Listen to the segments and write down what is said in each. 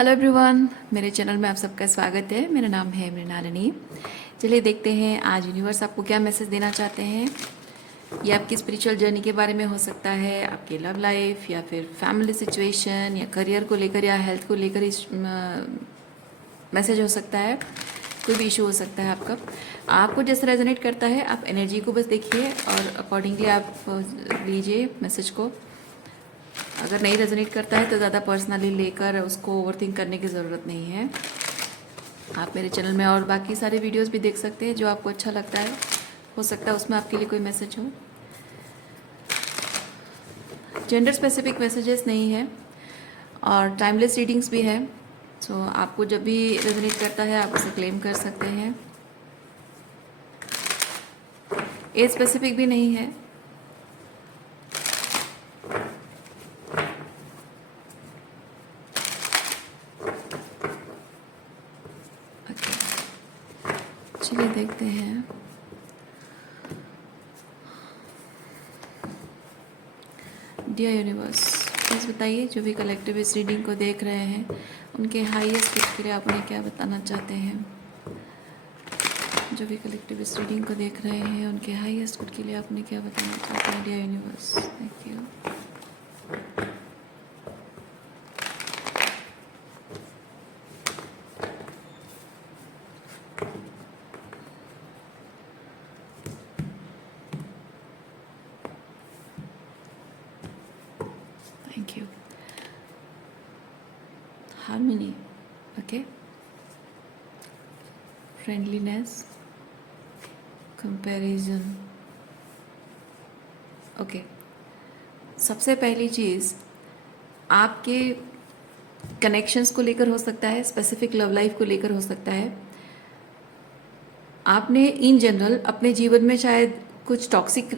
Hello everyone, मेरे channel में आप सबका स्वागत है। मेरा नाम है मृणालिनी। चलिए देखते हैं आज यूनिवर्स आपको क्या मैसेज देना चाहते हैं। ये आपकी स्पिरिचुअल जर्नी के बारे में हो सकता है, आपके लव लाइफ या फिर फैमिली सिचुएशन या करियर को लेकर या हेल्थ को लेकर इस मैसेज हो सकता है। कोई भी इशू हो सकता है आपका। आपको जैसे रेजोनेट करता है आप एनर्जी को बस देखिए और अकॉर्डिंगली आप लीजिए मैसेज को। अगर नहीं रेजोनेट करता है तो ज़्यादा पर्सनली लेकर उसको ओवरथिंक करने की ज़रूरत नहीं है। आप मेरे चैनल में और बाकी सारे वीडियोस भी देख सकते हैं जो आपको अच्छा लगता है। हो सकता है उसमें आपके लिए कोई मैसेज हो। जेंडर स्पेसिफिक मैसेजेस नहीं है और टाइमलेस रीडिंग्स भी है। सो आपको जब भी रेजोनेट करता है आप उसे क्लेम कर सकते हैं। एज स्पेसिफिक भी नहीं है। चलिए देखते हैं। डियर यूनिवर्स, प्लीज़ बताइए जो भी कलेक्टिव इस रीडिंग को देख रहे हैं उनके हाईएस्ट गुड के लिए आप उन्हें क्या बताना चाहते हैं। जो भी कलेक्टिव इस रीडिंग को देख रहे हैं उनके हाईएस्ट गुड के लिए आप उन्हें क्या बताना चाहते हैं। Dear universe, thank you. Thank you. Harmony, okay, friendliness, comparison, okay. सबसे पहली चीज़ आपके कनेक्शंस को लेकर हो सकता है, स्पेसिफिक लव लाइफ को लेकर हो सकता है। आपने इन जनरल अपने जीवन में शायद कुछ टॉक्सिक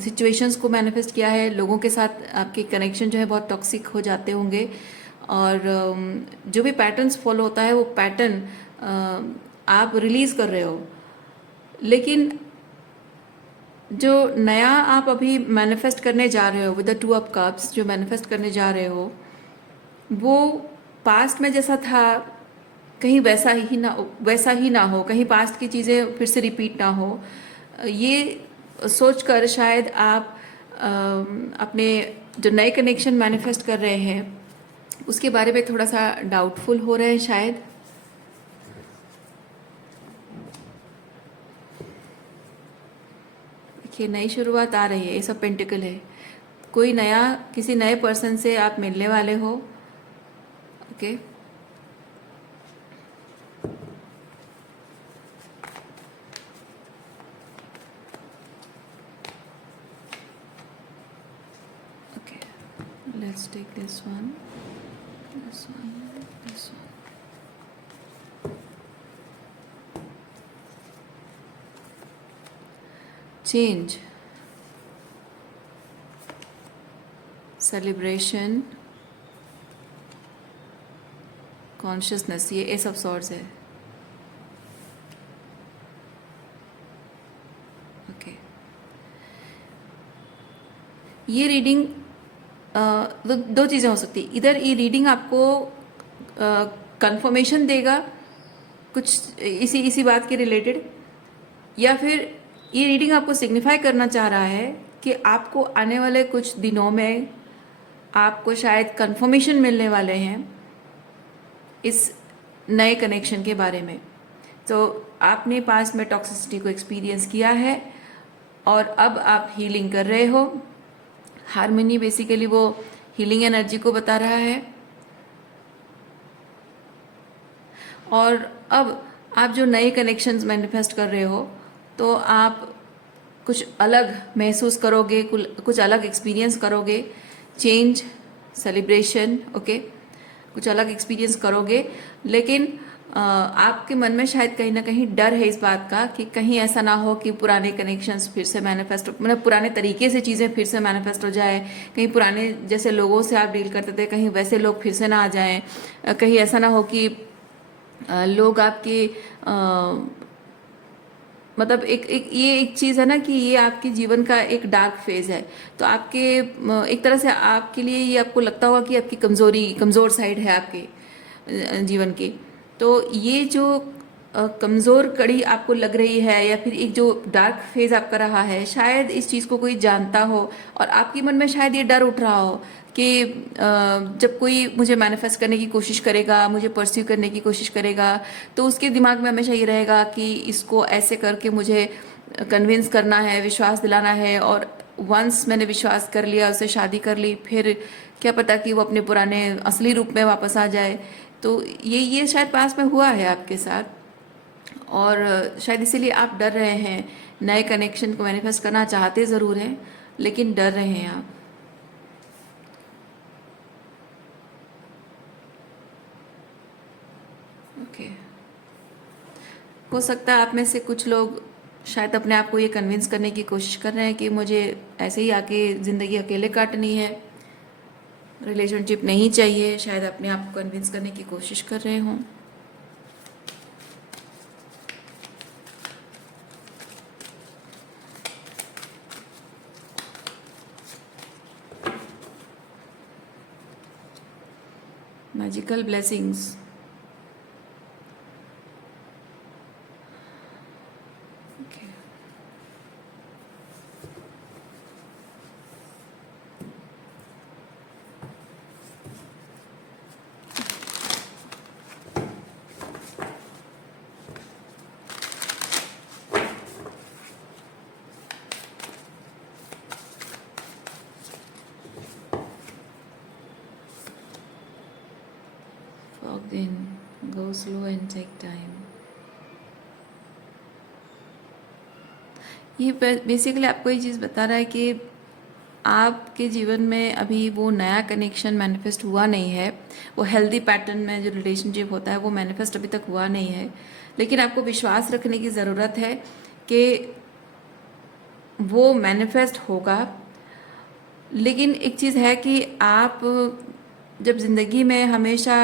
सिचुएशंस को मैनिफेस्ट किया है। लोगों के साथ आपके कनेक्शन जो है बहुत टॉक्सिक हो जाते होंगे और जो भी पैटर्न्स फॉलो होता है वो पैटर्न आप रिलीज़ कर रहे हो। लेकिन जो नया आप अभी मैनिफेस्ट करने जा रहे हो विद द 2 ऑफ कप्स, जो मैनिफेस्ट करने जा रहे हो वो पास्ट में जैसा था कहीं वैसा ही ना हो, कहीं पास्ट की चीज़ें फिर से रिपीट ना हो। ये सोचकर शायद आप अपने जो नए कनेक्शन मैनिफेस्ट कर रहे हैं उसके बारे में थोड़ा सा डाउटफुल हो रहे हैं शायद। देखिए नई शुरुआत आ रही है, ये सब पेंटिकल है। कोई नया किसी नए पर्सन से आप मिलने वाले हो, okay. Let's take this one, this one, this one. Change, celebration, consciousness, ये एस ऑफ सॉर्ड्स है, ओके। ये रीडिंग दो चीज़ें हो सकती है। इधर ये रीडिंग आपको कंफर्मेशन देगा कुछ इसी बात के रिलेटेड, या फिर ये रीडिंग आपको सिग्निफाई करना चाह रहा है कि आपको आने वाले कुछ दिनों में आपको शायद कंफर्मेशन मिलने वाले हैं इस नए कनेक्शन के बारे में। तो आपने पास्ट में टॉक्सिसिटी को एक्सपीरियंस किया है और अब आप हीलिंग कर रहे हो। हार्मनी बेसिकली वो हीलिंग एनर्जी को बता रहा है। और अब आप जो नए कनेक्शंस मैनिफेस्ट कर रहे हो तो आप कुछ अलग महसूस करोगे, कुछ अलग एक्सपीरियंस करोगे। चेंज, सेलिब्रेशन, ओके, कुछ अलग एक्सपीरियंस करोगे। लेकिन आपके मन में शायद कहीं ना कहीं डर है इस बात का कि कहीं ऐसा ना हो कि पुराने कनेक्शंस फिर से मैनिफेस्ट, मतलब पुराने तरीके से चीज़ें फिर से मैनिफेस्ट हो जाए। कहीं पुराने जैसे लोगों से आप डील करते थे कहीं वैसे लोग फिर से ना आ जाएं। कहीं ऐसा ना हो कि लोग आपके मतलब ये एक चीज़ है ना कि ये आपके जीवन का एक डार्क फेज है। तो आपके एक तरह से आपके लिए ये आपको लगता होगा कि आपकी कमज़ोर साइड है आपकी। जीवन की। तो ये जो कमज़ोर कड़ी आपको लग रही है या फिर एक जो डार्क फेज आपका रहा है, शायद इस चीज़ को कोई जानता हो और आपके मन में शायद ये डर उठ रहा हो कि जब कोई मुझे मैनिफेस्ट करने की कोशिश करेगा, मुझे परस्यू करने की कोशिश करेगा, तो उसके दिमाग में हमेशा ये रहेगा कि इसको ऐसे करके मुझे कन्विंस करना है, विश्वास दिलाना है, और वंस मैंने विश्वास कर लिया, उससे शादी कर ली, फिर क्या पता कि वो अपने पुराने असली रूप में वापस आ जाए। तो ये शायद पास में हुआ है आपके साथ, और शायद इसीलिए आप डर रहे हैं। नए कनेक्शन को मैनिफेस्ट करना चाहते ज़रूर हैं, लेकिन डर रहे हैं आप। ओके, हो सकता है आप में से कुछ लोग शायद अपने आप को ये कन्विंस करने की कोशिश कर रहे हैं कि मुझे ऐसे ही आके ज़िंदगी अकेले काटनी है, रिलेशनशिप नहीं चाहिए। शायद अपने आप को कन्विंस करने की कोशिश कर रहे हों। Magical blessings. Okay, fog in, go slow and take time। ये बेसिकली आपको ये चीज़ बता रहा है कि आपके जीवन में अभी वो नया कनेक्शन मैनिफेस्ट हुआ नहीं है। वो हेल्दी पैटर्न में जो रिलेशनशिप होता है वो मैनिफेस्ट अभी तक हुआ नहीं है, लेकिन आपको विश्वास रखने की ज़रूरत है कि वो मैनिफेस्ट होगा। लेकिन एक चीज़ है कि आप जब ज़िंदगी में हमेशा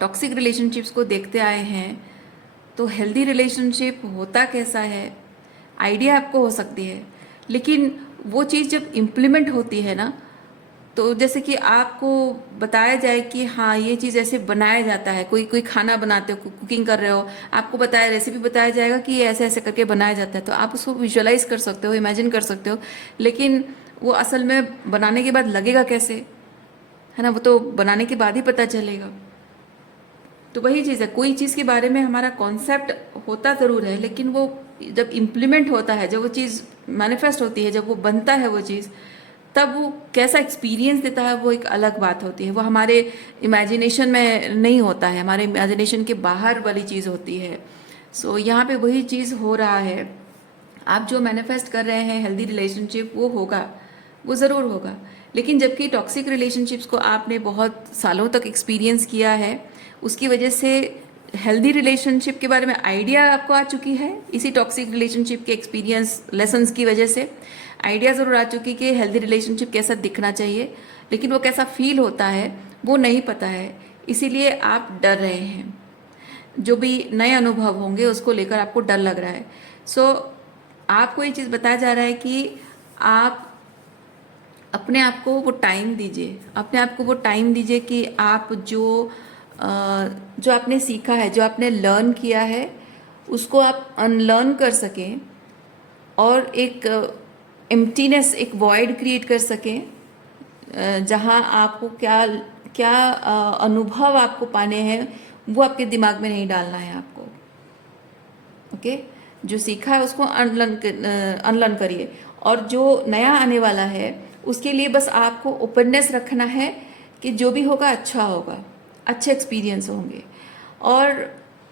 टॉक्सिक रिलेशनशिप्स को देखते आए हैं, तो हेल्दी रिलेशनशिप होता कैसा है आइडिया आपको हो सकती है, लेकिन वो चीज़ जब इम्प्लीमेंट होती है ना, तो जैसे कि आपको बताया जाए कि हाँ ये चीज़ ऐसे बनाया जाता है, कोई कोई खाना बनाते हो, कुकिंग कर रहे हो, आपको बताया, रेसिपी बताया जाएगा कि ये ऐसे ऐसे करके बनाया जाता है, तो आप उसको विजुअलाइज कर सकते हो, इमेजिन कर सकते हो, लेकिन वो असल में बनाने के बाद लगेगा कैसे, है ना, वो तो बनाने के बाद ही पता चलेगा। तो वही चीज़ है, कोई चीज़ के बारे में हमारा कॉन्सेप्ट होता ज़रूर है, लेकिन वो जब इम्प्लीमेंट होता है, जब वो चीज़ मैनिफेस्ट होती है, जब वो बनता है वो चीज़, तब वो कैसा एक्सपीरियंस देता है वो एक अलग बात होती है। वो हमारे इमेजिनेशन में नहीं होता है, हमारे इमेजिनेशन के बाहर वाली चीज़ होती है। सो यहाँ पे वही चीज़ हो रहा है। आप जो मैनिफेस्ट कर रहे हैं हेल्दी रिलेशनशिप, वो होगा, वो ज़रूर होगा। लेकिन जबकि टॉक्सिक रिलेशनशिप्स को आपने बहुत सालों तक एक्सपीरियंस किया है, उसकी वजह से हेल्दी रिलेशनशिप के बारे में आइडिया आपको आ चुकी है। इसी टॉक्सिक रिलेशनशिप के एक्सपीरियंस लेसन्स की वजह से आइडिया ज़रूर आ चुकी कि हेल्दी रिलेशनशिप कैसा दिखना चाहिए, लेकिन वो कैसा फील होता है वो नहीं पता है, इसीलिए आप डर रहे हैं। जो भी नए अनुभव होंगे उसको लेकर आपको डर लग रहा है। सो आपको ये चीज़ बताया जा रहा है कि आप अपने आप को वो टाइम दीजिए, अपने आप को वो टाइम दीजिए कि आप जो आपने सीखा है, जो आपने लर्न किया है, उसको आप अनलर्न कर सकें और एक एम्प्टीनेस, एक वॉइड क्रिएट कर सकें, जहाँ आपको क्या क्या अनुभव आपको पाने हैं वो आपके दिमाग में नहीं डालना है आपको। ओके, जो सीखा है उसको अनलर्न करिए, और जो नया आने वाला है उसके लिए बस आपको ओपननेस रखना है कि जो भी होगा अच्छा होगा, अच्छे एक्सपीरियंस होंगे। और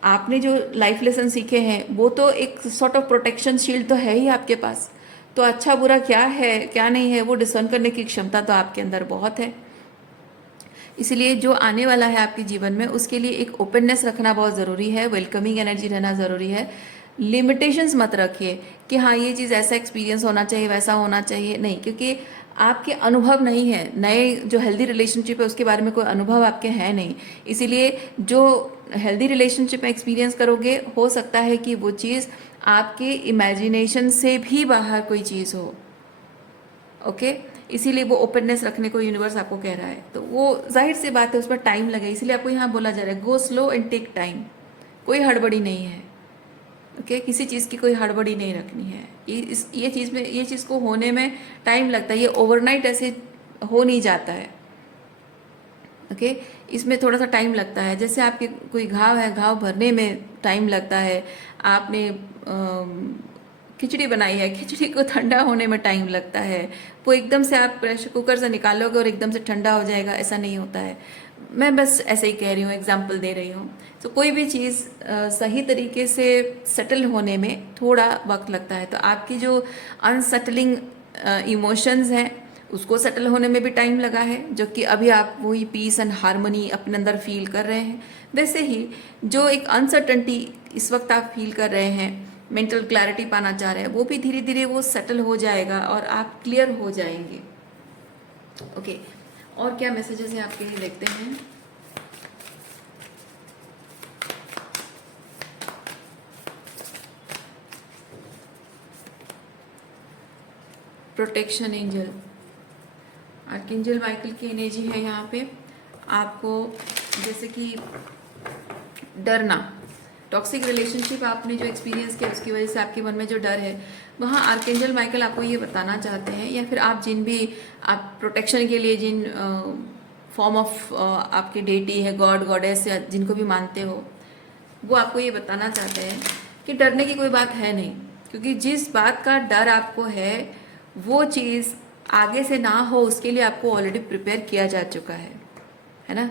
आपने जो लाइफ लेसन सीखे हैं वो तो एक सॉर्ट ऑफ प्रोटेक्शन शील्ड तो है ही आपके पास, तो अच्छा बुरा क्या है क्या नहीं है वो डिसर्न करने की क्षमता तो आपके अंदर बहुत है। इसलिए जो आने वाला है आपके जीवन में उसके लिए एक ओपननेस रखना बहुत ज़रूरी है, वेलकमिंग एनर्जी रहना ज़रूरी है। लिमिटेशंस मत रखिए कि हाँ ये चीज़ ऐसा एक्सपीरियंस होना चाहिए, वैसा होना चाहिए, नहीं, क्योंकि आपके अनुभव नहीं है। नए जो हेल्दी रिलेशनशिप है उसके बारे में कोई अनुभव आपके हैं नहीं, इसीलिए जो हेल्दी रिलेशनशिप में एक्सपीरियंस करोगे हो सकता है कि वो चीज़ आपके इमेजिनेशन से भी बाहर कोई चीज़ हो। ओके, इसीलिए वो ओपननेस रखने को यूनिवर्स आपको कह रहा है। तो वो जाहिर सी बात है, उसमें टाइम लगे, इसलिए आपको यहाँ बोला जा रहा है go slow and take time. कोई हड़बड़ी नहीं है, ओके किसी चीज़ की कोई हड़बड़ी नहीं रखनी है। ये चीज़ को होने में टाइम लगता है, ये ओवरनाइट ऐसे हो नहीं जाता है। ओके इसमें थोड़ा सा टाइम लगता है। जैसे आपके कोई घाव है, घाव भरने में टाइम लगता है। आपने खिचड़ी बनाई है, खिचड़ी को ठंडा होने में टाइम लगता है। वो एकदम से आप प्रेशर कुकर से निकालोगे और एकदम से ठंडा हो जाएगा, ऐसा नहीं होता है। मैं बस ऐसे ही कह रही हूँ, एग्जाम्पल दे रही हूँ। तो कोई भी चीज़ सही तरीके से सेटल होने में थोड़ा वक्त लगता है। तो आपकी जो अनसेटलिंग इमोशंस हैं उसको सेटल होने में भी टाइम लगा है, जो कि अभी आप वही पीस एंड हारमोनी अपने अंदर फील कर रहे हैं। वैसे ही जो एक अनसर्टनिटी इस वक्त आप फील कर रहे हैं, मेंटल क्लैरिटी पाना चाह रहे हैं, वो भी धीरे धीरे वो सेटल हो जाएगा और आप क्लियर हो जाएंगे। ओके और क्या मैसेजेस हैं आपके लिए, देखते हैं। प्रोटेक्शन एंजल, आर्कएंजल माइकल की एनर्जी है यहाँ पे। आपको जैसे कि डरना, टॉक्सिक रिलेशनशिप आपने जो एक्सपीरियंस किया उसकी वजह से आपके मन में जो डर है, वहाँ आर्कएंजल माइकल आपको ये बताना चाहते हैं, या फिर आप जिन भी आप प्रोटेक्शन के लिए जिन फॉर्म ऑफ आपके डेटी है, गॉड गॉडेस या जिनको भी मानते हो, वो आपको ये बताना चाहते हैं कि डरने की कोई बात है नहीं। क्योंकि जिस बात का डर आपको है वो चीज़ आगे से ना हो उसके लिए आपको ऑलरेडी प्रिपेयर किया जा चुका है ना।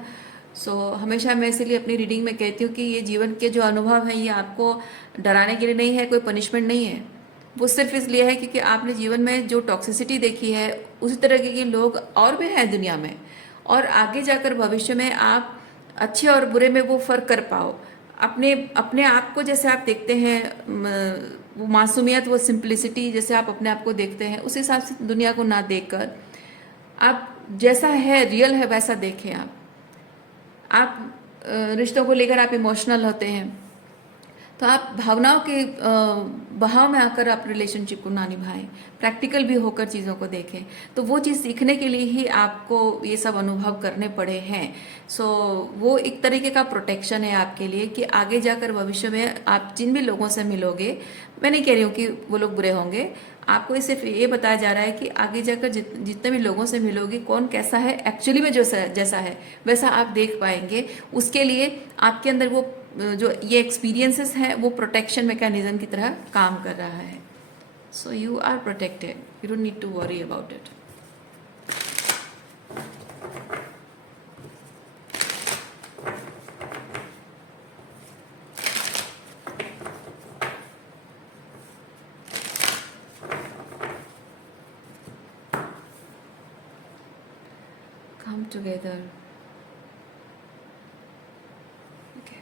हमेशा मैं इसीलिए अपनी रीडिंग में कहती हूँ कि ये जीवन के जो अनुभव हैं ये आपको डराने के लिए नहीं है, कोई पनिशमेंट नहीं है। वो सिर्फ इसलिए है क्योंकि आपने जीवन में जो टॉक्सिसिटी देखी है उसी तरह के लोग और भी हैं दुनिया में, और आगे जाकर भविष्य में आप अच्छे और बुरे में वो फ़र्क कर पाओ। अपने अपने आप को जैसे आप देखते हैं, वो मासूमियत, वो सिंप्लिसिटी जैसे आप अपने आप को देखते हैं, उस हिसाब से दुनिया को ना देखकर आप जैसा है रियल है वैसा देखें। आप रिश्तों को लेकर आप इमोशनल होते हैं तो आप भावनाओं के बहाव में आकर आप रिलेशनशिप को ना निभाएं, प्रैक्टिकल भी होकर चीज़ों को देखें। तो वो चीज़ सीखने के लिए ही आपको ये सब अनुभव करने पड़े हैं। वो एक तरीके का प्रोटेक्शन है आपके लिए कि आगे जाकर भविष्य में आप जिन भी लोगों से मिलोगे, मैं नहीं कह रही हूँ कि वो लोग बुरे होंगे, आपको सिर्फ ये बताया जा रहा है कि आगे जाकर जितने भी लोगों से मिलोगे कौन कैसा है एक्चुअली में, जो जैसा है वैसा आप देख पाएंगे। उसके लिए आपके अंदर वो जो ये एक्सपीरियंसेस हैं वो प्रोटेक्शन मैकेनिज्म की तरह काम कर रहा है। So you are protected, you don't need to worry about it. Come together. Okay.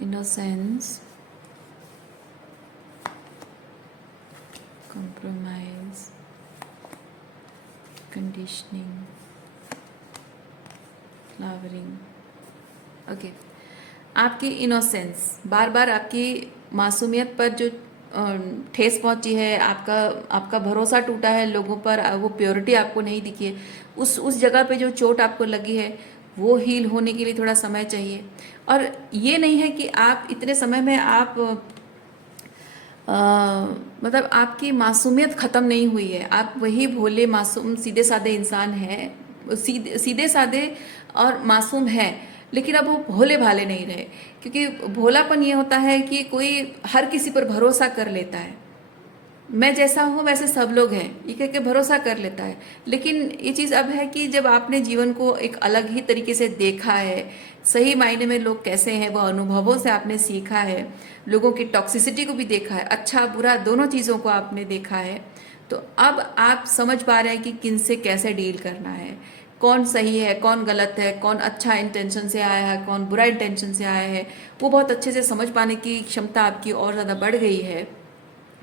Innocence, compromise, conditioning, flowering. Okay आपकी इनोसेंस, बार बार आपकी मासूमियत पर जो ठेस पहुंची है, आपका भरोसा टूटा है लोगों पर, वो प्योरिटी आपको नहीं दिखी है, उस जगह पे जो चोट आपको लगी है वो हील होने के लिए थोड़ा समय चाहिए। और ये नहीं है कि आप इतने समय में आप मतलब आपकी मासूमियत ख़त्म नहीं हुई है, आप वही भोले मासूम सीधे साधे इंसान हैं, सीधे साधे और मासूम हैं, लेकिन अब वो भोले भाले नहीं रहे। क्योंकि भोलापन ये होता है कि कोई हर किसी पर भरोसा कर लेता है, मैं जैसा हूँ वैसे सब लोग हैं ये कह के भरोसा कर लेता है। लेकिन ये चीज़ अब है कि जब आपने जीवन को एक अलग ही तरीके से देखा है, सही मायने में लोग कैसे हैं वो अनुभवों से आपने सीखा है, लोगों की टॉक्सिसिटी को भी देखा है, अच्छा बुरा दोनों चीज़ों को आपने देखा है, तो अब आप समझ पा रहे हैं कि किन से कैसे डील करना है, कौन सही है, कौन गलत है, कौन अच्छा इंटेंशन से आया है, कौन बुरा इंटेंशन से आया है, वो बहुत अच्छे से समझ पाने की क्षमता आपकी और ज़्यादा बढ़ गई है।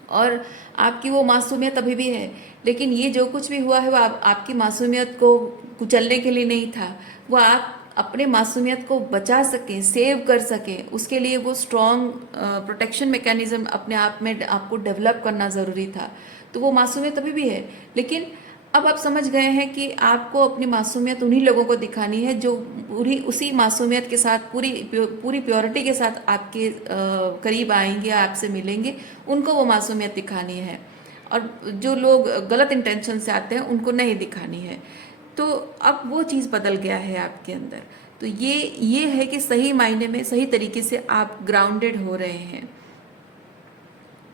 और आपकी वो मासूमियत अभी भी है, लेकिन ये जो कुछ भी हुआ है वो आपकी मासूमियत को कुचलने के लिए नहीं था। वो आप अपने मासूमियत को बचा सकें, सेव कर सकें, उसके लिए वो स्ट्रॉन्ग प्रोटेक्शन मैकेनिज्म अपने आप में आपको डेवलप करना ज़रूरी था। तो वो मासूमियत अभी भी है, लेकिन अब आप समझ गए हैं कि आपको अपनी मासूमियत उन्हीं लोगों को दिखानी है जो पूरी उसी मासूमियत के साथ, पूरी प्योरिटी के साथ आपके करीब आएंगे, आपसे मिलेंगे, उनको वो मासूमियत दिखानी है। और जो लोग गलत इंटेंशन से आते हैं उनको नहीं दिखानी है। तो अब वो चीज़ बदल गया है आपके अंदर। तो ये है कि सही मायने में सही तरीके से आप ग्राउंडेड हो रहे हैं।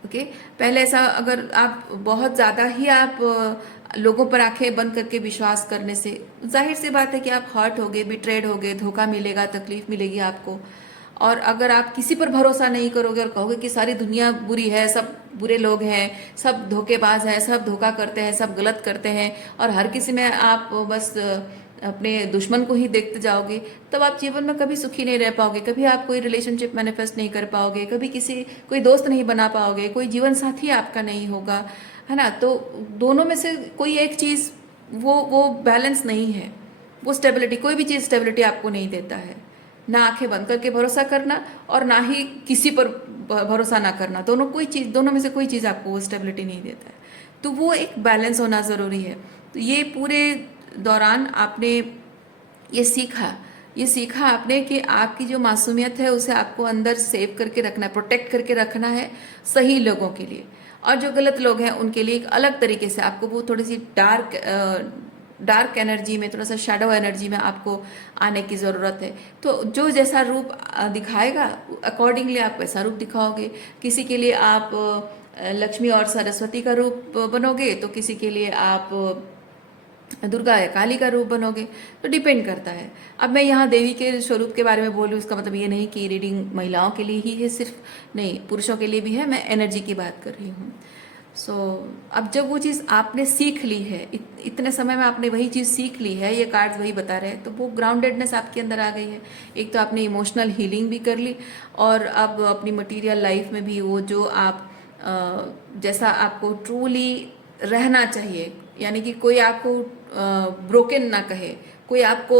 ओके, पहले ऐसा अगर आप बहुत ज़्यादा ही आप लोगों पर आंखें बंद करके विश्वास करने से जाहिर सी बात है कि आप हर्ट होगे, बिट्रेड होगे, धोखा मिलेगा, तकलीफ मिलेगी आपको। और अगर आप किसी पर भरोसा नहीं करोगे और कहोगे कि सारी दुनिया बुरी है, सब बुरे लोग हैं, सब धोखेबाज हैं, सब धोखा करते हैं, सब गलत करते हैं, और हर किसी में आप बस अपने दुश्मन को ही देखते जाओगे, तब आप जीवन में कभी सुखी नहीं रह पाओगे। कभी आप कोई रिलेशनशिप मैनिफेस्ट नहीं कर पाओगे, कभी कोई दोस्त नहीं बना पाओगे, कोई जीवन साथी आपका नहीं होगा, है ना। तो दोनों में से कोई एक चीज़ वो बैलेंस नहीं है, वो स्टेबिलिटी, कोई भी चीज़ स्टेबिलिटी आपको नहीं देता है। ना आंखें बंद करके भरोसा करना और ना ही किसी पर भरोसा ना करना, दोनों में से कोई चीज़ आपको वो स्टेबिलिटी नहीं देता है। तो वो एक बैलेंस होना ज़रूरी है। तो ये पूरे दौरान आपने ये सीखा आपने कि आपकी जो मासूमियत है उसे आपको अंदर सेव करके रखना है, प्रोटेक्ट करके रखना है सही लोगों के लिए। और जो गलत लोग हैं उनके लिए एक अलग तरीके से आपको वो थोड़ी सी डार्क एनर्जी में, थोड़ा सा शैडो एनर्जी में आपको आने की ज़रूरत है। तो जो जैसा रूप दिखाएगा अकॉर्डिंगली आप वैसा रूप दिखाओगे। किसी के लिए आप लक्ष्मी और सरस्वती का रूप बनोगे, तो किसी के लिए आप दुर्गा या काली का रूप बनोगे, तो डिपेंड करता है। अब मैं यहाँ देवी के स्वरूप के बारे में बोलूँ, उसका मतलब ये नहीं कि रीडिंग महिलाओं के लिए ही है सिर्फ, नहीं, पुरुषों के लिए भी है। मैं एनर्जी की बात कर रही हूँ। सो अब जब वो चीज़ आपने सीख ली है, इतने समय में आपने वही चीज़ सीख ली है, ये कार्ड्स वही बता रहे हैं, तो वो ग्राउंडेडनेस आपके अंदर आ गई है। एक तो आपने इमोशनल हीलिंग भी कर ली, और अब अपनी मटीरियल लाइफ में भी वो जो आप जैसा आपको ट्रूली रहना चाहिए, यानी कि कोई आपको ब्रोकन ना कहे, कोई आपको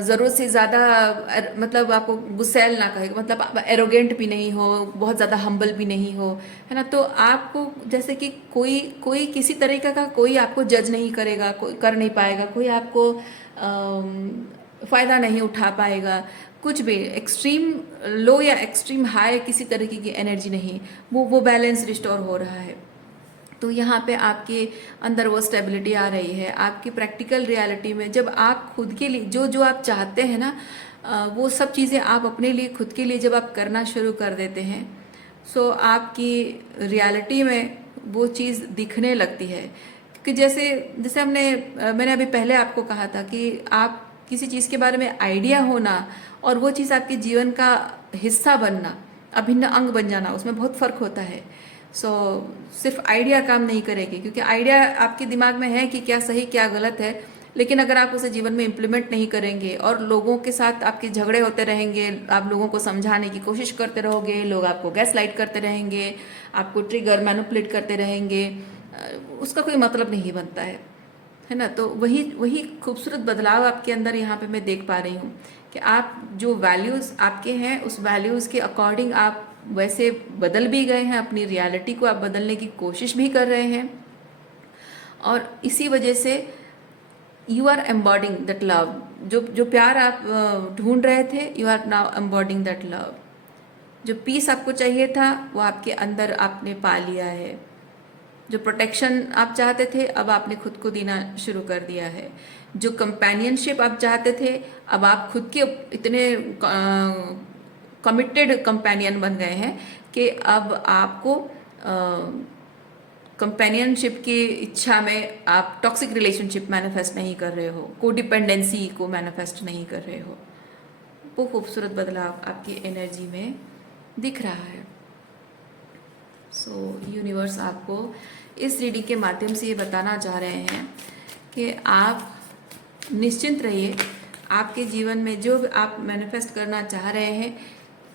ज़रूरत से ज़्यादा मतलब आपको गुस्सैल ना कहे, मतलब आप एरोगेंट भी नहीं हो, बहुत ज़्यादा हम्बल भी नहीं हो, है ना। तो आपको जैसे कि कोई किसी तरीके का कोई आपको जज नहीं करेगा, कोई कर नहीं पाएगा, कोई आपको फ़ायदा नहीं उठा पाएगा, कुछ भी एक्सट्रीम लो या एक्सट्रीम हाई किसी तरीके की एनर्जी नहीं, वो बैलेंस रिस्टोर हो रहा है। तो यहाँ पे आपके अंदर वो स्टेबिलिटी आ रही है। आपकी प्रैक्टिकल रियलिटी में जब आप खुद के लिए जो आप चाहते हैं ना, वो सब चीज़ें आप अपने लिए, खुद के लिए जब आप करना शुरू कर देते हैं, सो आपकी रियलिटी में वो चीज़ दिखने लगती है। क्योंकि जैसे जैसे मैंने अभी पहले आपको कहा था कि आप किसी चीज़ के बारे में आइडिया होना और वो चीज़ आपके जीवन का हिस्सा बनना, अभिन्न अंग बन जाना, उसमें बहुत फ़र्क होता है। सिर्फ आइडिया काम नहीं करेगी, क्योंकि आइडिया आपके दिमाग में है कि क्या सही क्या गलत है, लेकिन अगर आप उसे जीवन में इम्प्लीमेंट नहीं करेंगे और लोगों के साथ आपके झगड़े होते रहेंगे, आप लोगों को समझाने की कोशिश करते रहोगे, लोग आपको गैस लाइट करते रहेंगे, आपको ट्रिगर मैनिपुलेट करते रहेंगे, उसका कोई मतलब नहीं बनता है ना। तो वही खूबसूरत बदलाव आपके अंदर यहाँ पे मैं देख पा रही हूँ कि आप जो वैल्यूज़ आपके हैं उस वैल्यूज़ के अकॉर्डिंग आप वैसे बदल भी गए हैं, अपनी रियलिटी को आप बदलने की कोशिश भी कर रहे हैं, और इसी वजह से you are embodying that love. जो प्यार आप ढूंढ रहे थे, you are now embodying that love. जो पीस आपको चाहिए था वो आपके अंदर आपने पा लिया है। जो प्रोटेक्शन आप चाहते थे अब आपने खुद को देना शुरू कर दिया है। जो कंपेनियनशिप आप चाहते थे अब आप खुद के इतने कमिटेड कंपेनियन बन गए हैं कि अब आपको कंपेनियनशिप की इच्छा में आप टॉक्सिक रिलेशनशिप मैनिफेस्ट नहीं कर रहे हो, कोडिपेंडेंसी को मैनिफेस्ट नहीं कर रहे हो। वो खूबसूरत बदलाव आपकी एनर्जी में दिख रहा है। यूनिवर्स आपको इस रीडिंग के माध्यम से ये बताना चाह रहे हैं कि आप निश्चिंत रहिए, आपके जीवन में जो भी आप मैनिफेस्ट करना चाह रहे हैं,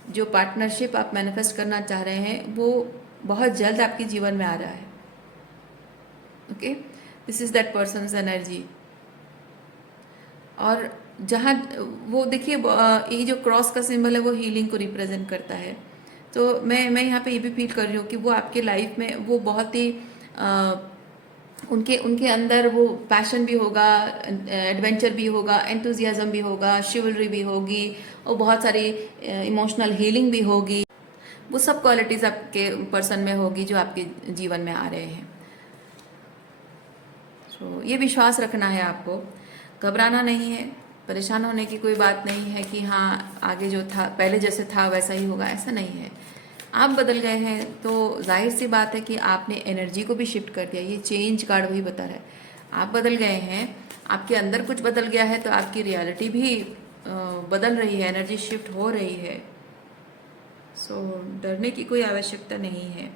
जो पार्टनरशिप आप मैनिफेस्ट करना चाह रहे हैं, वो बहुत जल्द आपके जीवन में आ रहा है। Okay, this is that persons energy. और जहाँ वो देखिए, ये जो क्रॉस का सिंबल है वो हीलिंग को रिप्रेजेंट करता है। तो मैं यहाँ पे ये भी फील कर रही हूँ कि वो आपके लाइफ में वो बहुत ही उनके उनके अंदर वो पैशन भी होगा, एडवेंचर भी होगा, एंथुजियाज्म भी होगा, शिवलरी भी होगी, और बहुत सारी इमोशनल हीलिंग भी होगी। वो सब क्वालिटीज़ आपके पर्सन में होगी जो आपके जीवन में आ रहे हैं। तो ये विश्वास रखना है आपको, घबराना नहीं है, परेशान होने की कोई बात नहीं है कि हाँ आगे जो था पहले जैसे था वैसा ही होगा, ऐसा नहीं है। आप बदल गए हैं तो जाहिर सी बात है कि आपने एनर्जी को भी शिफ्ट कर दिया। ये चेंज कार्ड वही बता रहा है, आप बदल गए हैं, आपके अंदर कुछ बदल गया है, तो आपकी रियलिटी भी बदल रही है, एनर्जी शिफ्ट हो रही है। सो डरने की कोई आवश्यकता नहीं है।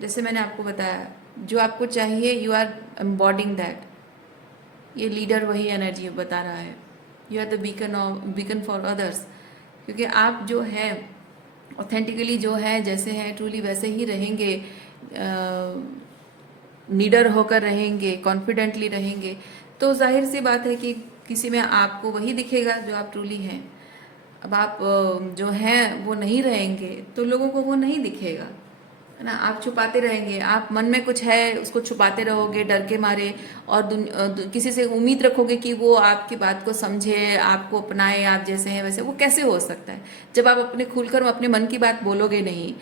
जैसे मैंने आपको बताया, जो आपको चाहिए यू आर एम्बॉडिंग दैट। ये लीडर वही एनर्जी बता रहा है, you are the beacon for others. क्योंकि आप जो है ऑथेंटिकली जो है, जैसे हैं ट्रूली वैसे ही रहेंगे, लीडर होकर रहेंगे, कॉन्फिडेंटली रहेंगे, तो जाहिर सी बात है कि किसी में आपको वही दिखेगा जो आप ट्रूली हैं। अब आप जो हैं वो नहीं रहेंगे तो लोगों को वो नहीं दिखेगा, है ना। आप छुपाते रहेंगे, आप मन में कुछ है उसको छुपाते रहोगे डर के मारे, और किसी से उम्मीद रखोगे कि वो आपकी बात को समझे, आपको अपनाए, आप जैसे हैं वैसे। वो कैसे हो सकता है जब आप अपने खुलकर अपने मन की बात बोलोगे नहीं?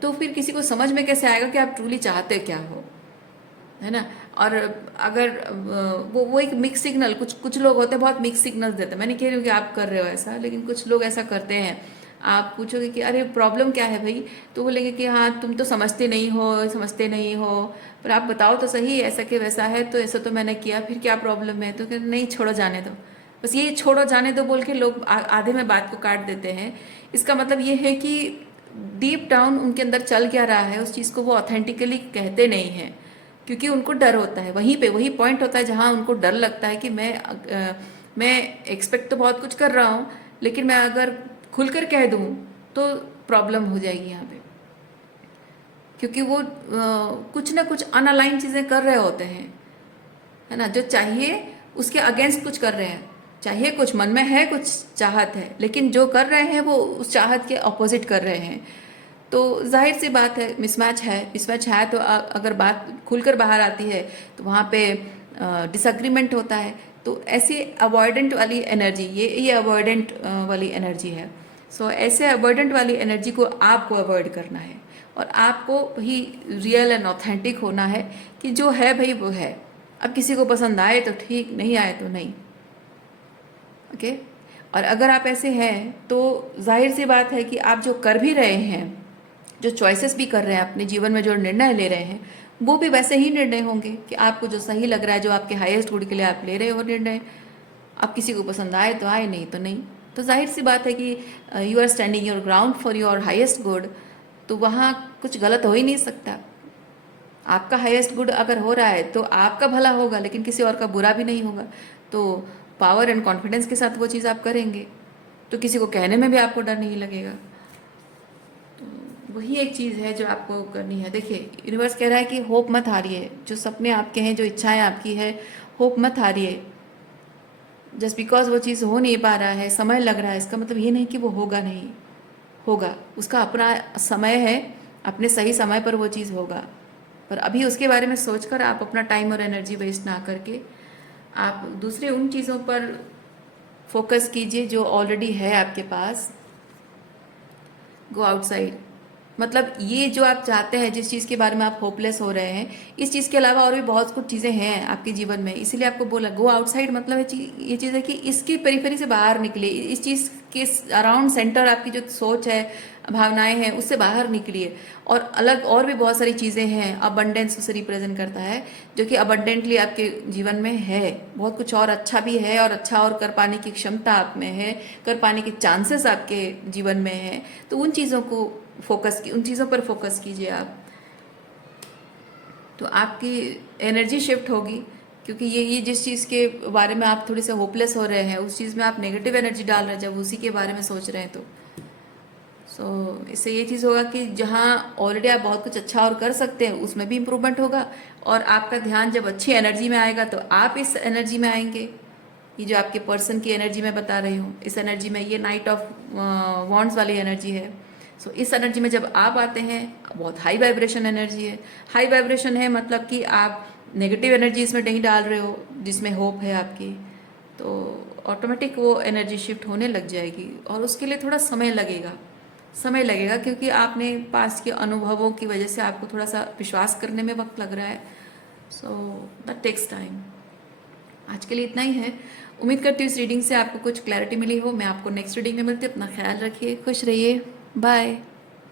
तो फिर किसी को समझ में कैसे आएगा कि आप ट्रूली चाहते क्या हो, है ना। और अगर वो एक मिक्स सिग्नल, कुछ लोग होते हैं बहुत मिक्स सिग्नल्स देते हैं। मैं नहीं कह रही हूँ कि आप कर रहे हो ऐसा, लेकिन कुछ लोग ऐसा करते हैं। आप पूछोगे कि अरे प्रॉब्लम क्या है भाई, तो बोलेंगे कि हाँ तुम तो समझते नहीं हो, पर आप बताओ तो सही, ऐसा कि वैसा है, तो ऐसा तो मैंने किया, फिर क्या प्रॉब्लम है? तो कहते नहीं, छोड़ो जाने दो। बस ये छोड़ो जाने दो बोल के लोग आधे में बात को काट देते हैं। इसका मतलब ये है कि डीप डाउन उनके अंदर चल क्या रहा है, उस चीज़ को वो ऑथेंटिकली कहते नहीं हैं, क्योंकि उनको डर होता है। वहीं पे वही पॉइंट होता है जहाँ उनको डर लगता है कि मैं एक्सपेक्ट तो बहुत कुछ कर रहा हूँ, लेकिन मैं अगर खुलकर कह दूँ तो प्रॉब्लम हो जाएगी यहाँ पे। क्योंकि वो कुछ ना कुछ अनअलाइन चीज़ें कर रहे होते हैं, है ना। जो चाहिए उसके अगेंस्ट कुछ कर रहे हैं। चाहिए कुछ, मन में है कुछ चाहत है, लेकिन जो कर रहे हैं वो उस चाहत के अपोजिट कर रहे हैं। तो जाहिर सी बात है मिसमैच है। तो अगर बात खुलकर बाहर आती है तो वहाँ पे डिसएग्रीमेंट होता है। तो ऐसी अवॉइडेंट वाली एनर्जी, ये अवॉइडेंट वाली एनर्जी है। सो ऐसे अवॉइडेंट वाली एनर्जी को आपको अवॉइड करना है, और आपको वही रियल एंड ऑथेंटिक होना है कि जो है भाई वो है। अब किसी को पसंद आए तो ठीक, नहीं आए तो नहीं। ओके। और अगर आप ऐसे हैं तो जाहिर सी बात है कि आप जो कर भी रहे हैं, जो चॉइसेस भी कर रहे हैं अपने जीवन में, जो निर्णय ले रहे हैं, वो भी वैसे ही निर्णय होंगे कि आपको जो सही लग रहा है, जो आपके हाईएस्ट गुड के लिए आप ले रहे हो निर्णय। अब किसी को पसंद आए तो आए, नहीं तो नहीं। तो जाहिर सी बात है कि you are standing your ground for your highest good, तो वहाँ कुछ गलत हो ही नहीं सकता। आपका हाईएस्ट गुड अगर हो रहा है तो आपका भला होगा, लेकिन किसी और का बुरा भी नहीं होगा। तो पावर एंड कॉन्फिडेंस के साथ वो चीज़ आप करेंगे, तो किसी को कहने में भी आपको डर नहीं लगेगा। तो वही एक चीज़ है जो आपको करनी है। देखिए, यूनिवर्स कह रहा है कि होप मत हारिए। जो सपने आपके हैं, जो इच्छाएं आपकी है, होप मत हारिए। जस्ट बिकॉज वो चीज़ हो नहीं पा रहा है, समय लग रहा है, इसका मतलब ये नहीं कि वो होगा नहीं, होगा। उसका अपना समय है, अपने सही समय पर वो चीज़ होगा। पर अभी उसके बारे में सोचकर आप अपना टाइम और एनर्जी वेस्ट ना करके आप दूसरे उन चीज़ों पर फोकस कीजिए जो ऑलरेडी है आपके पास। गो आउटसाइड, मतलब ये जो आप चाहते हैं, जिस चीज़ के बारे में आप होपलेस हो रहे हैं, इस चीज़ के अलावा और भी बहुत कुछ चीज़ें हैं आपके जीवन में। इसीलिए आपको बोला गो आउटसाइड, मतलब ये चीज़ है कि इसकी पेरिफेरी से बाहर निकलिए, इस चीज़ के अराउंड सेंटर आपकी जो सोच है, भावनाएं हैं, उससे बाहर निकलिए। और अलग और भी बहुत सारी चीज़ें हैं। अबंडेंस उसे रिप्रेजेंट करता है, जो कि अबंडेंटली आपके जीवन में है। बहुत कुछ और अच्छा भी है, और अच्छा और कर पाने की क्षमता आप में है, कर पाने के चांसेस आपके जीवन में है। तो उन चीज़ों को उन चीज़ों पर फोकस कीजिए आप, तो आपकी एनर्जी शिफ्ट होगी क्योंकि ये जिस चीज़ के बारे में आप थोड़े से होपलेस हो रहे हैं, उस चीज़ में आप नेगेटिव एनर्जी डाल रहे हैं जब उसी के बारे में सोच रहे हैं तो इससे ये चीज़ होगा कि जहाँ ऑलरेडी आप बहुत कुछ अच्छा और कर सकते हैं उसमें भी इम्प्रूवमेंट होगा, और आपका ध्यान जब अच्छी एनर्जी में आएगा तो आप इस एनर्जी में आएंगे। ये जो आपके पर्सन की एनर्जी मैं बता रही हूँ, इस एनर्जी में, ये नाइट ऑफ वॉन्ड्स वाली एनर्जी है। इस एनर्जी में जब आप आते हैं, बहुत हाई वाइब्रेशन एनर्जी है। हाई वाइब्रेशन है मतलब कि आप नेगेटिव एनर्जी इसमें नहीं डाल रहे हो जिसमें होप है आपकी, तो ऑटोमेटिक वो एनर्जी शिफ्ट होने लग जाएगी। और उसके लिए थोड़ा समय लगेगा क्योंकि आपने पास्ट के अनुभवों की वजह से आपको थोड़ा सा विश्वास करने में वक्त लग रहा है। That takes time. आज के लिए इतना ही है। उम्मीद करती हूँ इस रीडिंग से आपको कुछ क्लैरिटी मिली हो। मैं आपको नेक्स्ट रीडिंग में मिलती हूँ। अपना ख्याल रखिए, खुश रहिए, बाय।